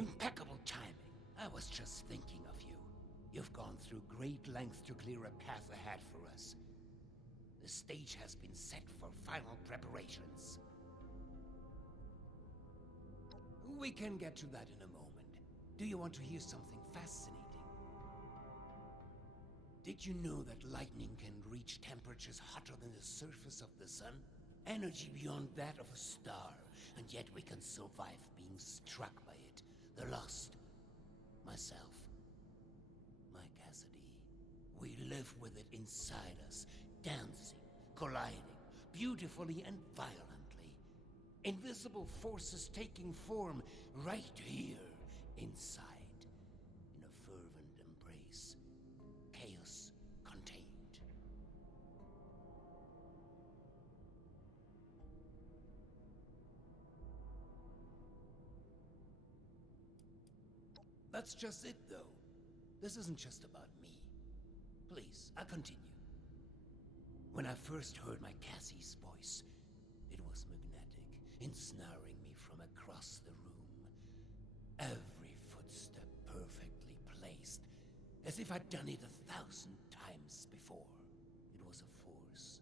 Impeccable timing. I was just thinking of you. You've gone through great lengths to clear a path ahead for us. The stage has been set for final preparations. We can get to that in a moment. Do you want to hear something fascinating? Did you know that lightning can reach temperatures hotter than the surface of the sun? Energy beyond that of a star, and yet we can survive being struck by it. The Lost. Myself. My Cassidy. We live with it inside us, dancing, colliding, beautifully and violently. Invisible forces taking form right here, inside, in a fervent embrace. Chaos contained. That's just it, though. This isn't just about me. Please, I'll continue. When I first heard my Cassie's voice, it was magnetic, ensnaring me from across the room. Every footstep perfectly placed, as if I'd done it 1,000 times before. It was a force.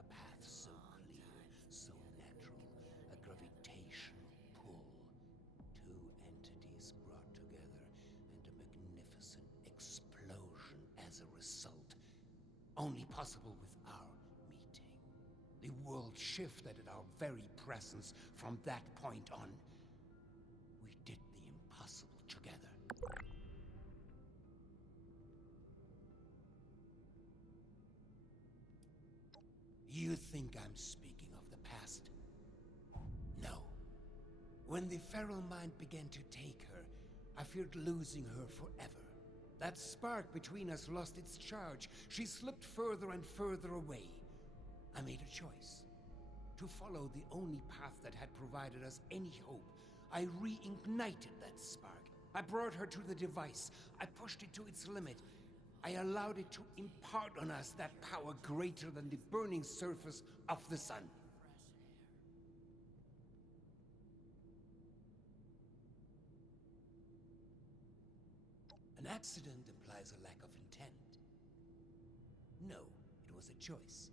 A path so clear, so natural, a gravitational pull. Two entities brought together, and a magnificent explosion as a result. Only possible with our meeting. The world shifted at our very presence. From that point on, we did the impossible together. You think I'm speaking of the past? No. When the feral mind began to take her, I feared losing her forever. That spark between us lost its charge. She slipped further and further away. I made a choice. To follow the only path that had provided us any hope. I reignited that spark. I brought her to the device. I pushed it to its limit. I allowed it to impart on us that power greater than the burning surface of the sun. An accident implies a lack of intent. No, it was a choice.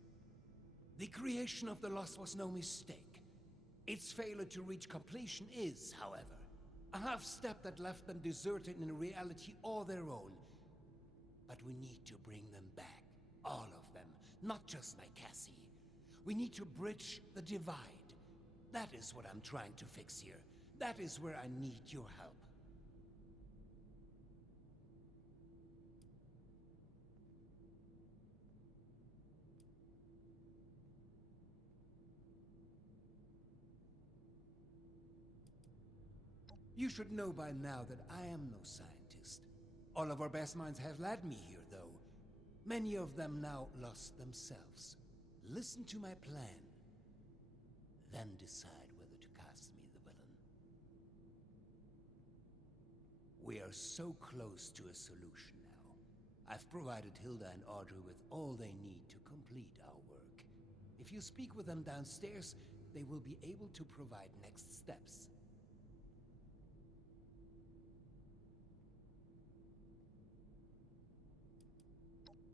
The creation of the Lost was no mistake. Its failure to reach completion is, however, a half-step that left them deserted in a reality all their own. But we need to bring them back. All of them. Not just my Cassie. We need to bridge the divide. That is what I'm trying to fix here. That is where I need your help. You should know by now that I am no scientist. All of our best minds have led me here, though. Many of them now lost themselves. Listen to my plan. Then decide whether to cast me the villain. We are so close to a solution now. I've provided Hilda and Audrey with all they need to complete our work. If you speak with them downstairs, they will be able to provide next steps.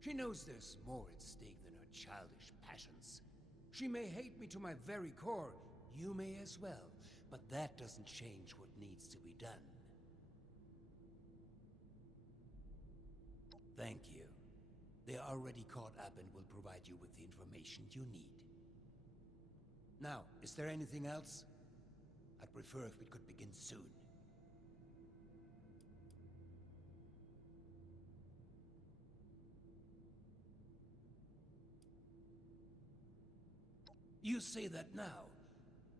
She knows there's more at stake than her childish passions. She may hate me to my very core. You may as well. But that doesn't change what needs to be done. Thank you. They are already caught up and will provide you with the information you need. Now, is there anything else? I'd prefer if we could begin soon. You say that now,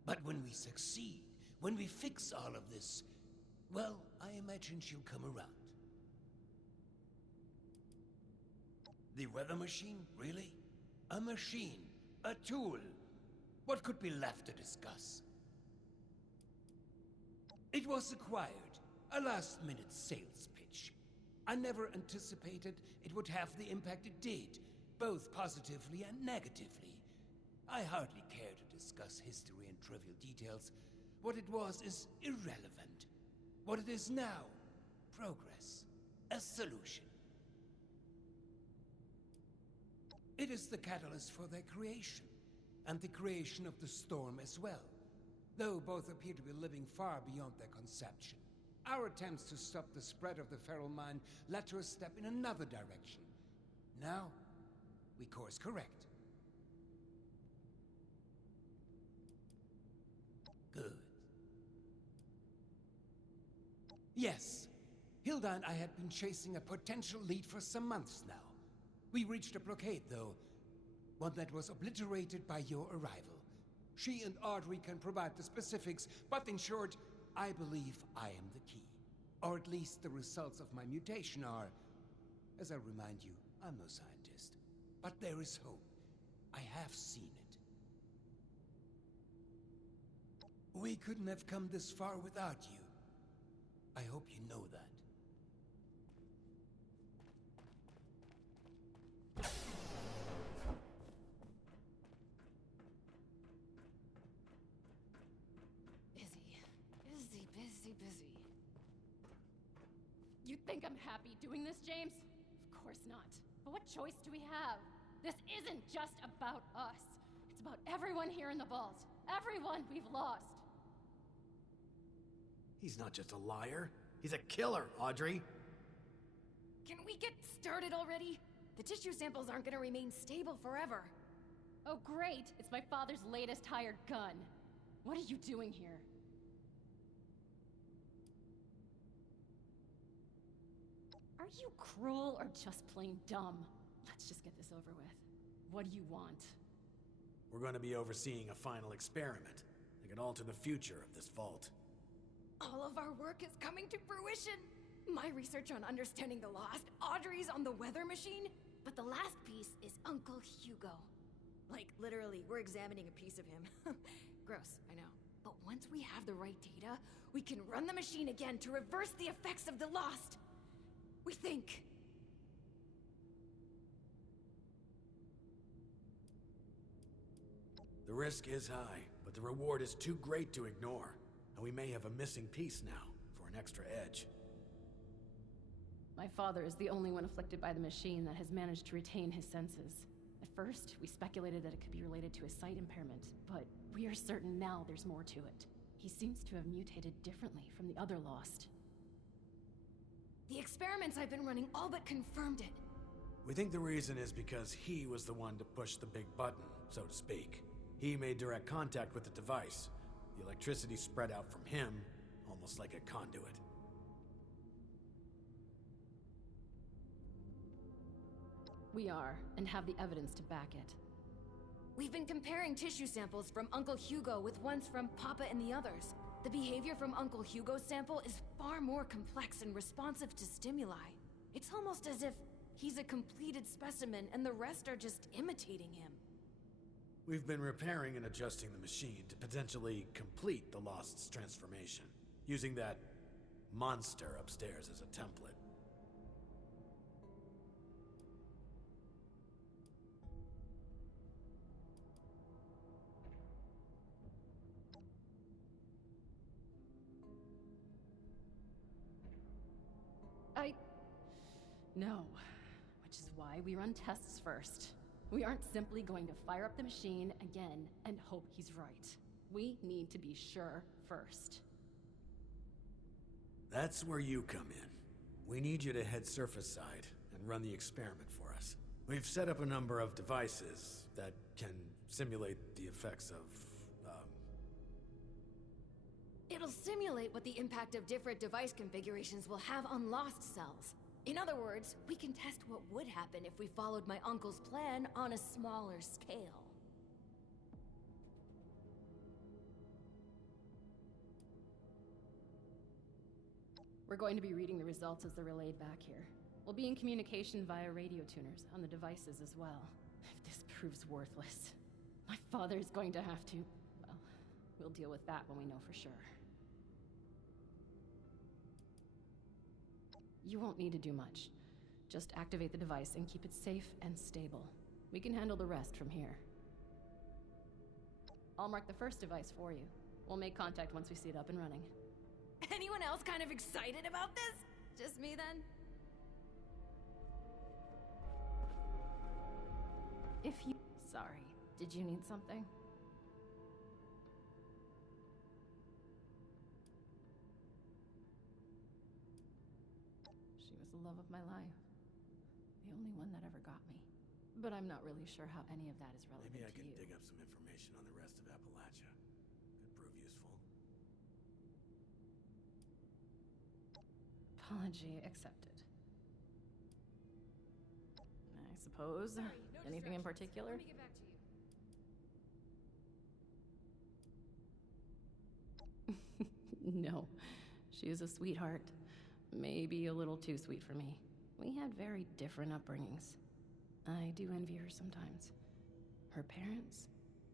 but when we succeed, when we fix all of this, well, I imagine she'll come around. The weather machine, really? A machine, a tool. What could be left to discuss? It was acquired, a last-minute sales pitch. I never anticipated it would have the impact it did, both positively and negatively. I hardly care to discuss history and trivial details. What it was is irrelevant. What it is now, progress, a solution. It is the catalyst for their creation, and the creation of the storm as well, though both appear to be living far beyond their conception. Our attempts to stop the spread of the feral mind led to a step in another direction. Now, we course correct. Good. Yes. Hilda and I had been chasing a potential lead for some months now. We reached a blockade, though. One that was obliterated by your arrival. She and Audrey can provide the specifics, but in short, I believe I am the key. Or at least the results of my mutation are. As I remind you, I'm no scientist. But there is hope. I have seen it. We couldn't have come this far without you. I hope you know that. Busy. You think I'm happy doing this, James? Of course not. But what choice do we have? This isn't just about us. It's about everyone here in the vault. Everyone we've lost. He's not just a liar. He's a killer, Audrey. Can we get started already? The tissue samples aren't gonna remain stable forever. Oh great, it's my father's latest hired gun. What are you doing here? Are you cruel or just plain dumb? Let's just get this over with. What do you want? We're going to be overseeing a final experiment that could alter the future of this vault. All of our work is coming to fruition. My research on understanding the lost, Audrey's on the weather machine, but the last piece is Uncle Hugo. Like, literally, we're examining a piece of him. Gross, I know. But once we have the right data, we can run the machine again to reverse the effects of the lost. We think. The risk is high, but the reward is too great to ignore. And we may have a missing piece now, for an extra edge. My father is the only one afflicted by the machine that has managed to retain his senses. At first, we speculated that it could be related to a sight impairment, but we are certain now there's more to it. He seems to have mutated differently from the other lost. The experiments I've been running all but confirmed it. We think the reason is because he was the one to push the big button, so to speak. He made direct contact with the device. The electricity spread out from him, almost like a conduit. We are, and have the evidence to back it. We've been comparing tissue samples from Uncle Hugo with ones from Papa and the others. The behavior from Uncle Hugo's sample is far more complex and responsive to stimuli. It's almost as if he's a completed specimen and the rest are just imitating him. We've been repairing and adjusting the machine to potentially complete the Lost's transformation, using that monster upstairs as a template. No. Which is why we run tests first. We aren't simply going to fire up the machine again and hope he's right. We need to be sure first. That's where you come in. We need you to head surface side and run the experiment for us. We've set up a number of devices that can simulate the effects of, It'll simulate what the impact of different device configurations will have on lost cells. In other words, we can test what would happen if we followed my uncle's plan on a smaller scale. We're going to be reading the results as they're relayed back here. We'll be in communication via radio tuners on the devices as well. If this proves worthless, my father is going to have to... well, we'll deal with that when we know for sure. You won't need to do much. Just activate the device and keep it safe and stable. We can handle the rest from here. I'll mark the first device for you. We'll make contact once we see it up and running. Anyone else kind of excited about this? Just me then? If you... Sorry. Did you need something? She was the love of my life. The only one that ever got me. But I'm not really sure how any of that is relevant Maybe I to can you. dig up some information on the rest of Appalachia. Could prove useful. Apology accepted. I suppose. Sorry, no Anything in distractions. particular? Let me get back to you. No. She is a sweetheart. Maybe a little too sweet for me. We had very different upbringings. I do envy her sometimes. Her parents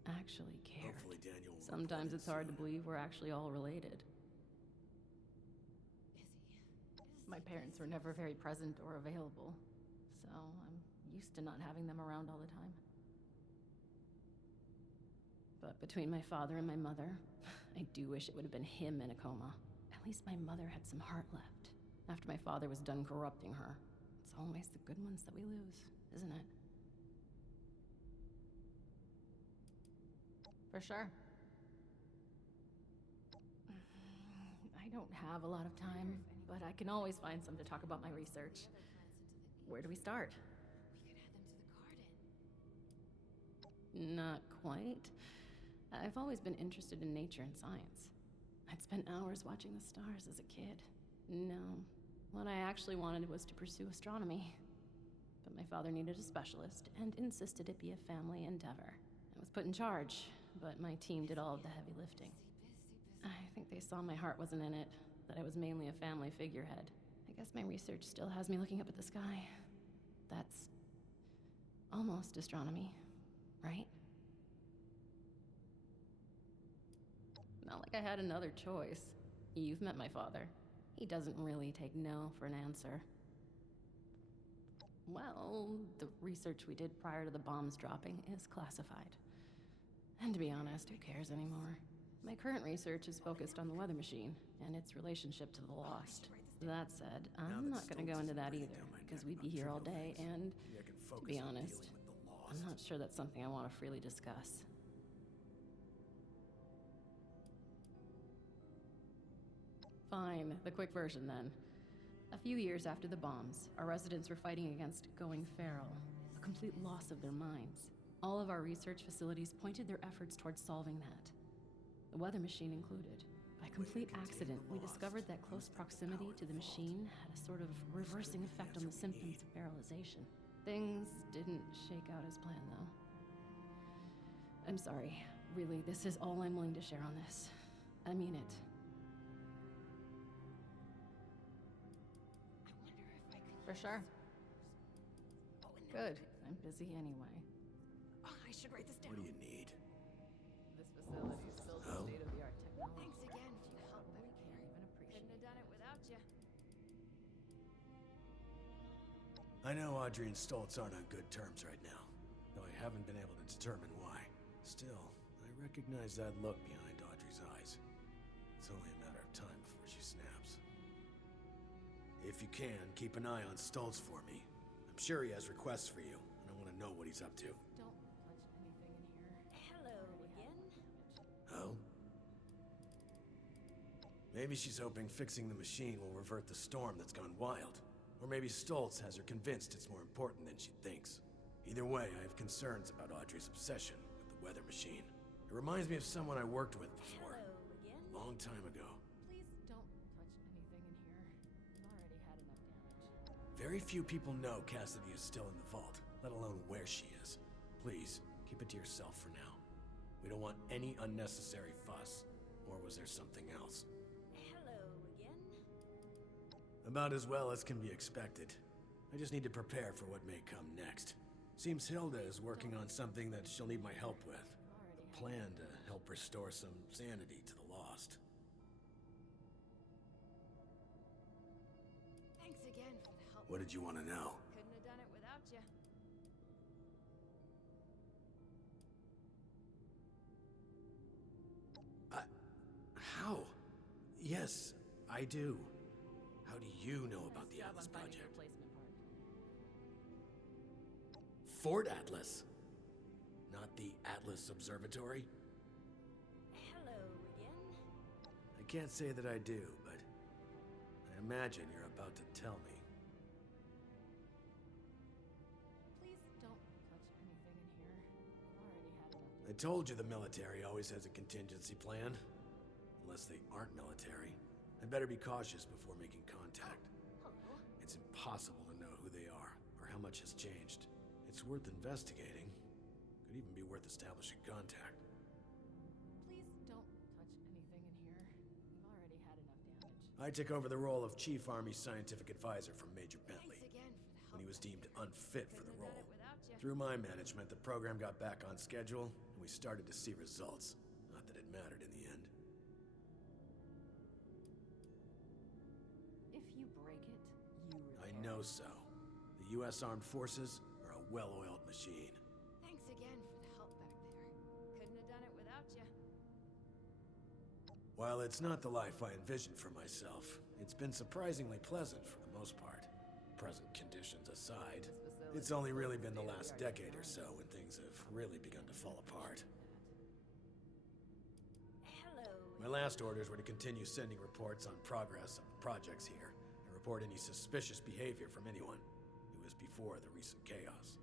actually cared. Hopefully Daniel will Sometimes report it's hard to soon. believe we're actually all related. Izzy. My parents were never very present or available, so I'm used to not having them around all the time. But between my father and my mother, I do wish it would have been him in a coma. At least my mother had some heart left. After my father was done corrupting her. It's always the good ones that we lose, isn't it? For sure. I don't have a lot of time, but I can always find some to talk about my research. Where do we start? We could add them to the garden. Not quite. I've always been interested in nature and science. I'd spent hours watching the stars as a kid. No, what I actually wanted was to pursue astronomy. But my father needed a specialist and insisted it be a family endeavor. I was put in charge, but my team did all of the heavy lifting. I think they saw my heart wasn't in it, that I was mainly a family figurehead. I guess my research still has me looking up at the sky. That's almost astronomy, right? Not like I had another choice. You've met my father. He doesn't really take no for an answer. Well, the research we did prior to the bombs dropping is classified. And to be honest, who cares anymore? My current research is focused on the weather machine and its relationship to the Lost. That said, I'm not gonna go into that either, because we'd be here all day, and Maybe I can to focus be on honest, dealing with the Lost. I'm not sure that's something I want to freely discuss. Fine, the quick version then. A few years after the bombs, our residents were fighting against going feral, a complete loss of their minds. All of our research facilities pointed their efforts towards solving that. The weather machine included. By complete accident, we discovered that close proximity to the machine had a sort of reversing effect on the symptoms of feralization. Things didn't shake out as planned, though. I'm sorry. Really, this is all I'm willing to share on this. I mean it. I wonder if I could. For sure. Oh, and Good. I'm busy anyway. Oh, I should write this down. What do you need? This facility is filled with Oh. state-of-the-art technology. Thanks again for your help. We can't even appreciate Couldn't have done it without you. I know Audrey and Stoltz aren't on good terms right now, though I haven't been able to determine why. Still, I recognize that look behind Audrey's eyes. It's only a matter of time before she snaps. If you can, keep an eye on Stoltz for me. I'm sure he has requests for you, and I want to know what he's up to. Don't touch anything in here. Hello again. Oh? Maybe she's hoping fixing the machine will revert the storm that's gone wild. Or maybe Stoltz has her convinced it's more important than she thinks. Either way, I have concerns about Audrey's obsession with the weather machine. It reminds me of someone I worked with before. Hello again. A long time ago. Please don't touch anything in here. We've already had enough damage. Very few people know Cassidy is still in the vault, let alone where she is. Please, keep it to yourself for now. We don't want any unnecessary fuss. Or was there something else? Hello again. About as well as can be expected. I just need to prepare for what may come next. Seems Hilda is working on something that she'll need my help with. A plan to help restore some sanity to the Lost. Thanks again for the help. What did you want to know? Couldn't have done it without you. How? Yes, I do. How do you know about the Job Atlas on finding the project? replacement part. Fort Atlas. Not the Atlas Observatory? Hello again. I can't say that I do, but I imagine you're about to tell me. Please don't touch anything in here. I've already had enough. I told you the military always has a contingency plan. Unless they aren't military. I better be cautious before making contact. Hello. It's impossible to know who they are, or how much has changed. It's worth investigating. Could even be worth establishing contact. Please don't touch anything in here. We've already had enough damage. I took over the role of Chief Army Scientific Advisor from Major Thanks Bentley again for the help. when he was deemed unfit for the Couldn't have done role. it without you. Through my management, the program got back on schedule, and we started to see results. Not that it mattered in the end. If you break it, you repair I know so. The U.S. Armed Forces are a well-oiled machine. Thanks again for the help back there. Couldn't have done it without you. While it's not the life I envisioned for myself, it's been surprisingly pleasant for the most part. Present conditions aside, it's only really been the last decade or so when things have really begun to fall apart. Hello. My last orders were to continue sending reports on progress of the projects here, and report any suspicious behavior from anyone. It was before the recent chaos.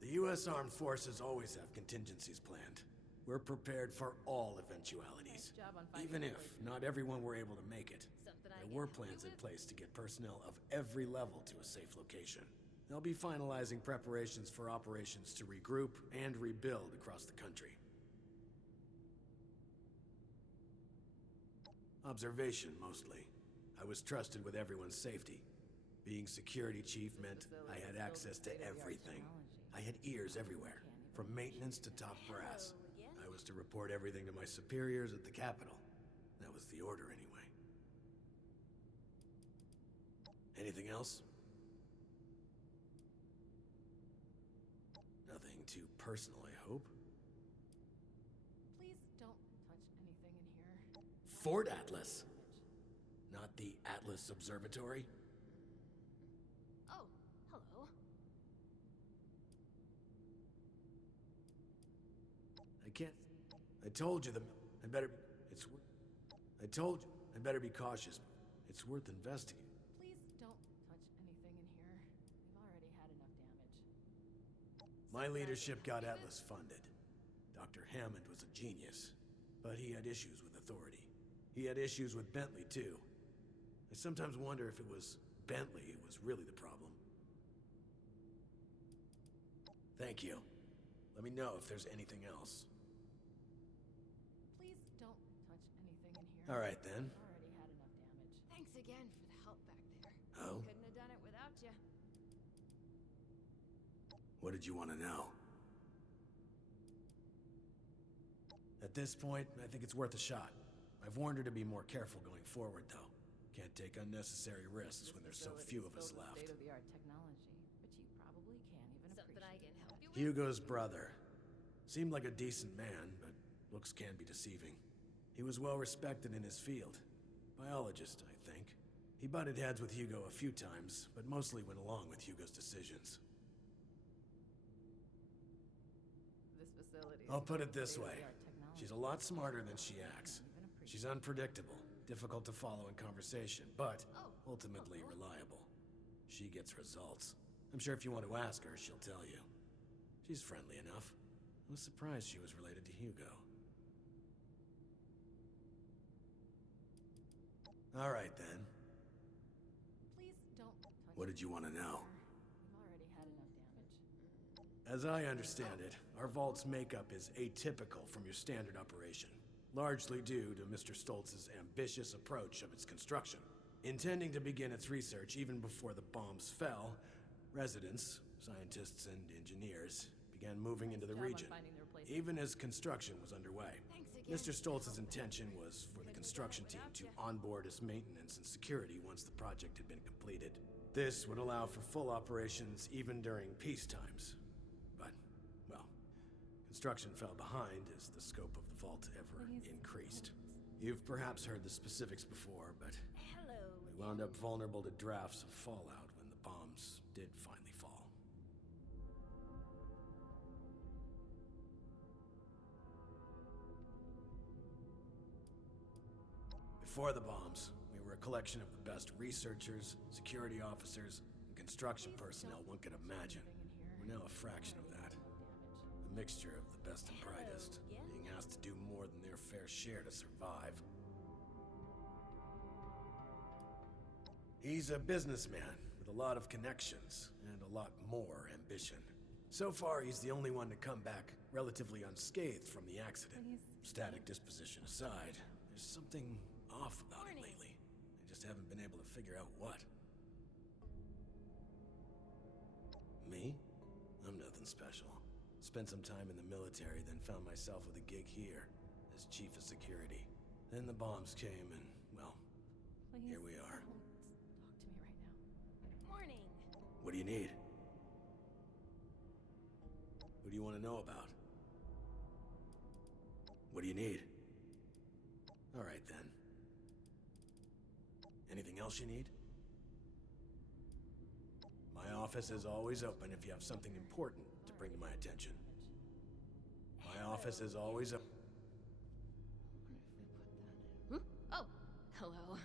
The U.S. Armed Forces always have contingencies planned. We're prepared for all eventualities. Nice job on finding Even the if replacement. not everyone were able to make it. Something I There can were help you plans in with? place to get personnel of every level to a safe location. They'll be finalizing preparations for operations to regroup and rebuild across the country. Observation, mostly. I was trusted with everyone's safety. Being security chief meant I had access to everything. I had ears everywhere, from maintenance to top brass. Hello again. I was to report everything to my superiors at the Capitol. That was the order anyway. Anything else? Nothing too personal, I hope. Please don't touch anything in here. Fort Atlas, not the Atlas Observatory. Oh, hello. I can't. I told you I better. I told you. I better be cautious. It's worth investigating. Please don't touch anything in here. We've already had enough damage. My leadership got Atlas funded. Dr. Hammond was a genius, but he had issues with authority. He had issues with Bentley, too. I sometimes wonder if it was Bentley who was really the problem. Thank you. Let me know if there's anything else. Please don't touch anything in here. All right, then. We've already had enough damage. Thanks again for the help back there. Oh? Couldn't have done it without you. What did you want to know? At this point, I think it's worth a shot. I've warned her to be more careful going forward, though. Can't take unnecessary risks when there's so few of us left. State-of-the-art technology, but you probably can't even Something I appreciate. can help you with? Hugo's brother. Seemed like a decent man, but looks can be deceiving. He was well respected in his field. Biologist, I think. He butted heads with Hugo a few times, but mostly went along with Hugo's decisions. This facility is I'll put it this way. state-of-the-art technology. She's a lot smarter than she acts. Can't even appreciate. She's unpredictable, difficult to follow in conversation, but Oh, ultimately hello. reliable. She gets results. I'm sure if you want to ask her, she'll tell you. She's friendly enough. I was surprised she was related to Hugo. All right, then. Please don't touch. What did you want to know? We've already had enough damage. As I understand it, our vault's makeup is atypical from your standard operation, largely due to Mr. Stoltz's ambitious approach of its construction. Intending to begin its research even before the bombs fell, residents, scientists, and engineers began moving into the Job on region, finding the replacement. even as construction was underway. Thanks again. Mr. Stoltz's intention was for the construction team to onboard as maintenance and security once the project had been completed. This would allow for full operations even during peace times. But, well, construction fell behind as the scope of the vault ever Please increased. You've perhaps heard the specifics before, but Hello. we wound up vulnerable to drafts of fallout when the bombs did finally fall. Before the bombs, we were a collection of the best researchers, security officers, and construction personnel one could imagine. We're now a fraction of that. A mixture of the best and brightest, being asked to do more than their fair share to survive. He's a businessman with a lot of connections and a lot more ambition. So far, he's the only one to come back relatively unscathed from the accident. Static disposition aside, there's something off about it lately. I just haven't been able to figure out what. Me? I'm nothing special. Spent some time in the military, then found myself with a gig here as chief of security. Then the bombs came and, well, here we are. Talk to me right now. Morning. What do you need? Who do you want to know about? What do you need? All right, then. Anything else you need? My office is always open if you have something important to bring to my attention. My office is always open. Oh, hello.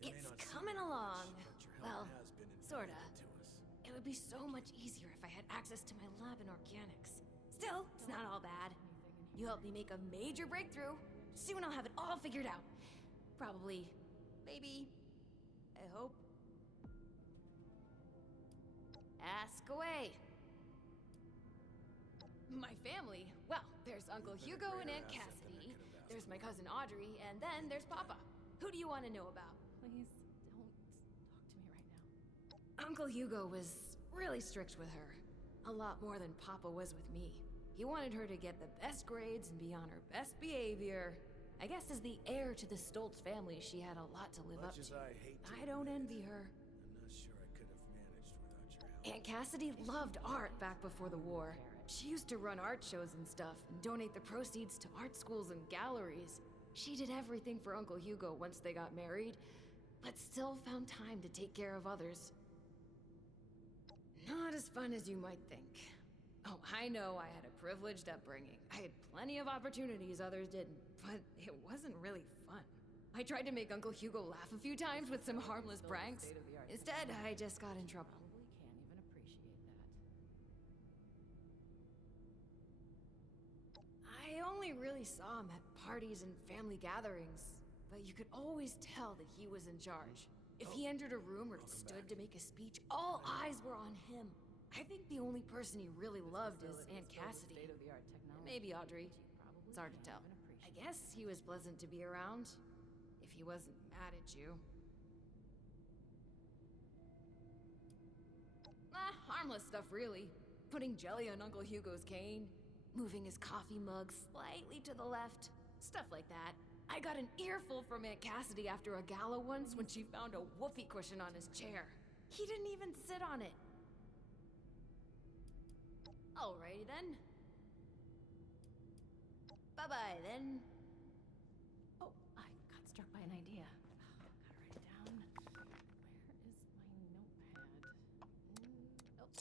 It may It's not seem coming like along. much, but your help Well, has been sorta. invaluable to us. It would be so much easier if I had access to my lab in organics. Still, it's not all bad. You helped me make a major breakthrough. Soon I'll have it all figured out. Probably. Maybe. I hope. Ask away. My family. Well, there's Uncle Hugo and Aunt Cassidy. There's my cousin Audrey, and then there's Papa. Who do you want to know about? Please, don't talk to me right now. Uncle Hugo was really strict with her. A lot more than Papa was with me. He wanted her to get the best grades and be on her best behavior. I guess as the heir to the Stoltz family, she had a lot to live up Much as to. I hate to I don't admit, envy her. I'm not sure I could have managed without your help. Aunt Cassidy loved art back before the war. She used to run art shows and stuff, and donate the proceeds to art schools and galleries. She did everything for Uncle Hugo once they got married, but still found time to take care of others. Not as fun as you might think. Oh, I know I had a privileged upbringing. I had plenty of opportunities others didn't, but it wasn't really fun. I tried to make Uncle Hugo laugh a few times with some harmless pranks. Instead, I just got in trouble. Probably can't even appreciate that. I only really saw him at parties and family gatherings, but you could always tell that he was in charge. If he entered a room or stood to make a speech, all eyes were on him. I think the only person he really loved is Aunt Cassidy. State-of-the-art technology. Maybe Audrey. Probably It's hard to can't tell. even I appreciate guess he was pleasant to be around, if he wasn't mad at you. Harmless stuff, really. Putting jelly on Uncle Hugo's cane, moving his coffee mug slightly to the left, stuff like that. I got an earful from Aunt Cassidy after a gala once when she found a whoopee cushion on his chair. He didn't even sit on it. Alrighty then. Bye-bye then. Oh, I got struck by an idea. Gotta write it down. Where is my notepad? Oh.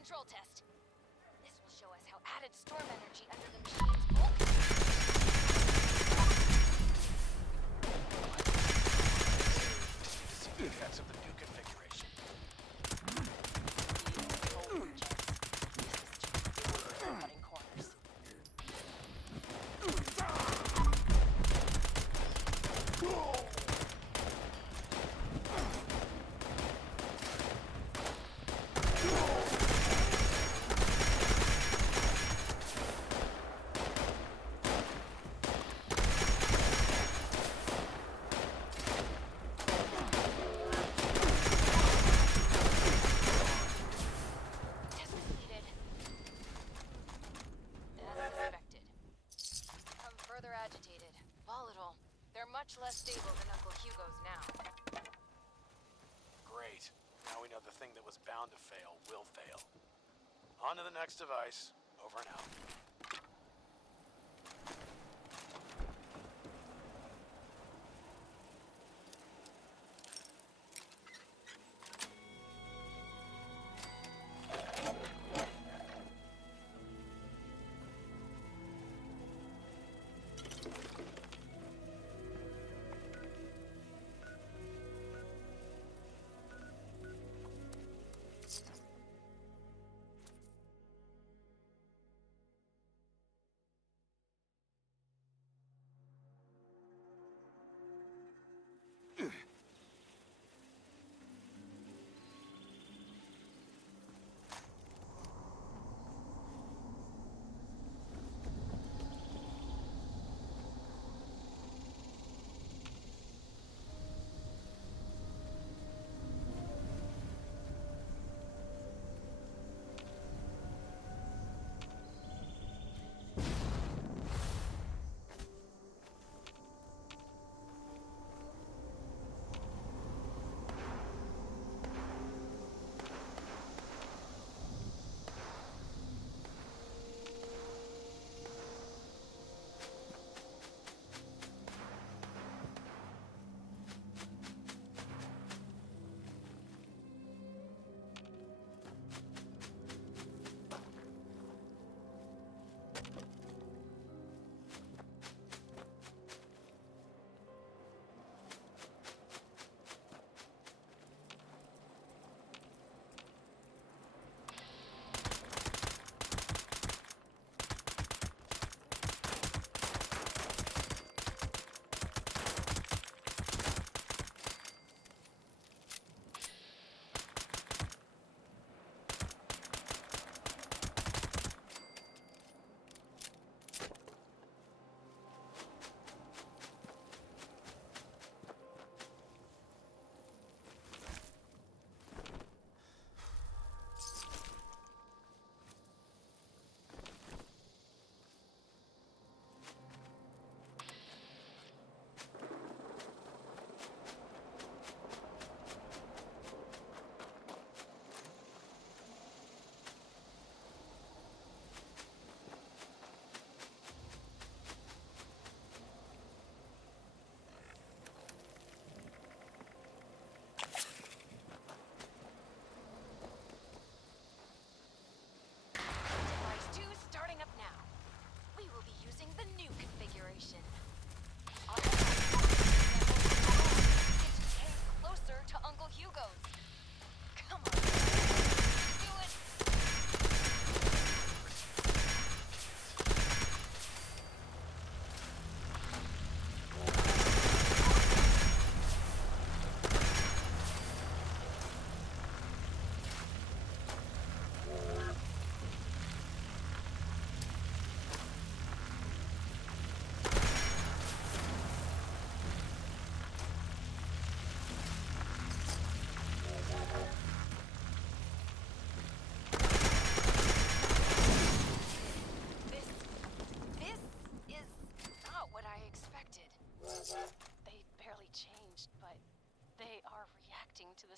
control test. This will show us how added storm energy under the machine's voltage. See the effects of the new configuration. Cutting corners. Much less stable than Uncle Hugo's now. Great. Now we know the thing that was bound to fail will fail. On to the next device. Over and out.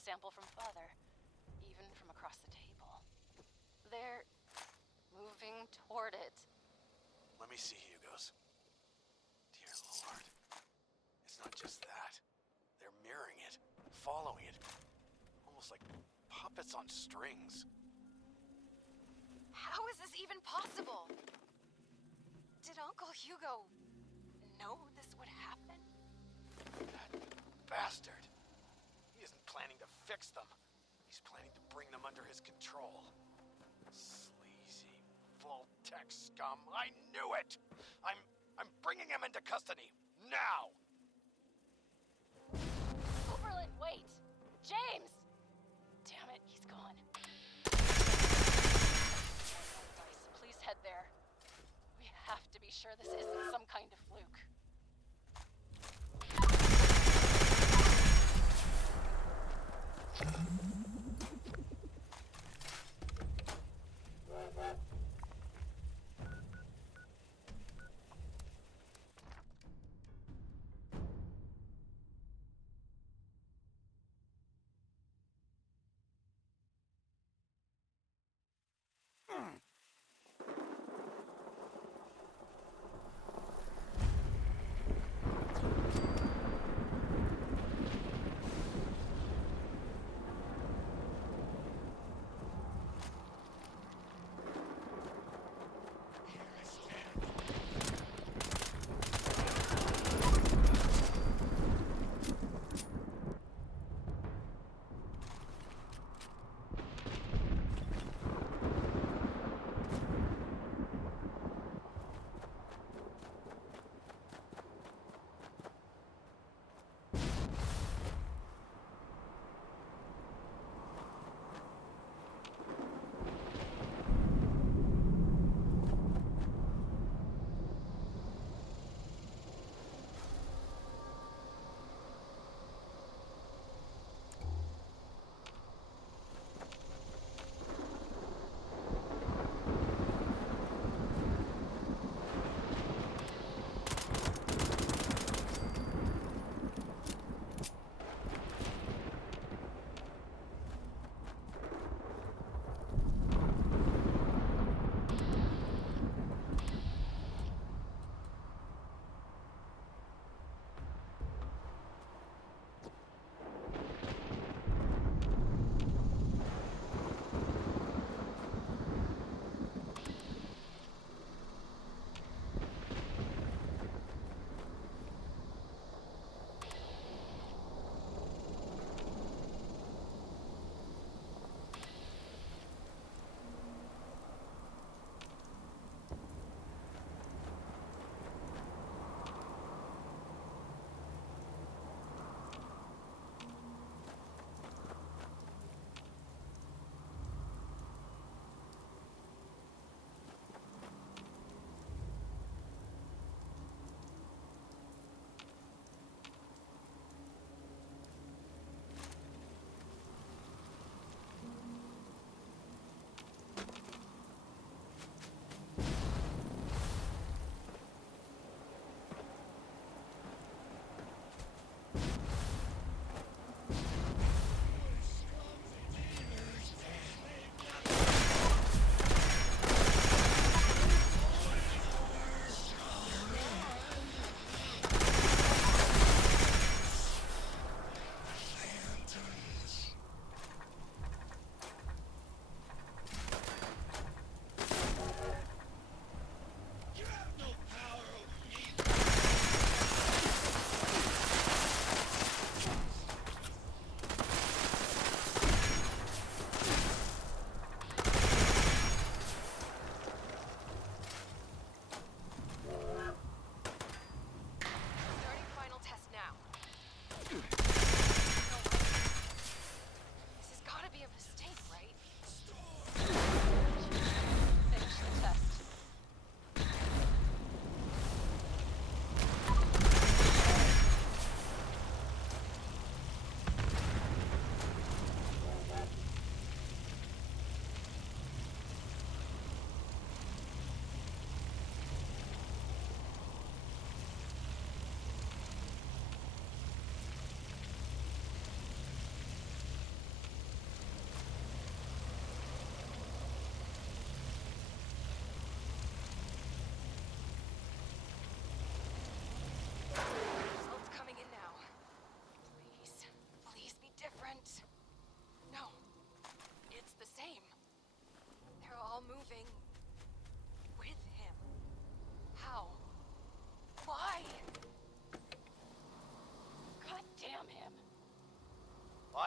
sample from Father, even from across the table. They're moving toward it. Let me see, Hugo's. Dear Lord. It's not just that. They're mirroring it, following it. Almost like puppets on strings. How is this even possible? Did Uncle Hugo know this would happen? That bastard. He isn't planning to fix them. He's planning to bring them under his control. Sleazy, Vault-Tec scum. I knew it! I'm bringing him into custody. Now! Oberlin, wait! James! Damn it, he's gone. Guys, please head there. We have to be sure this isn't some kind of fluke.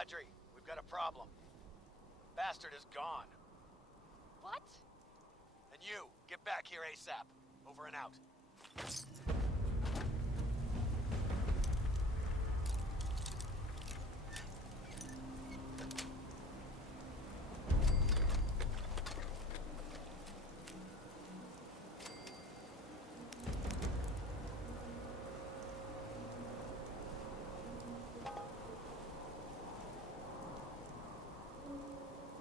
Audrey, we've got a problem. The bastard is gone. What? And you, get back here ASAP. Over and out.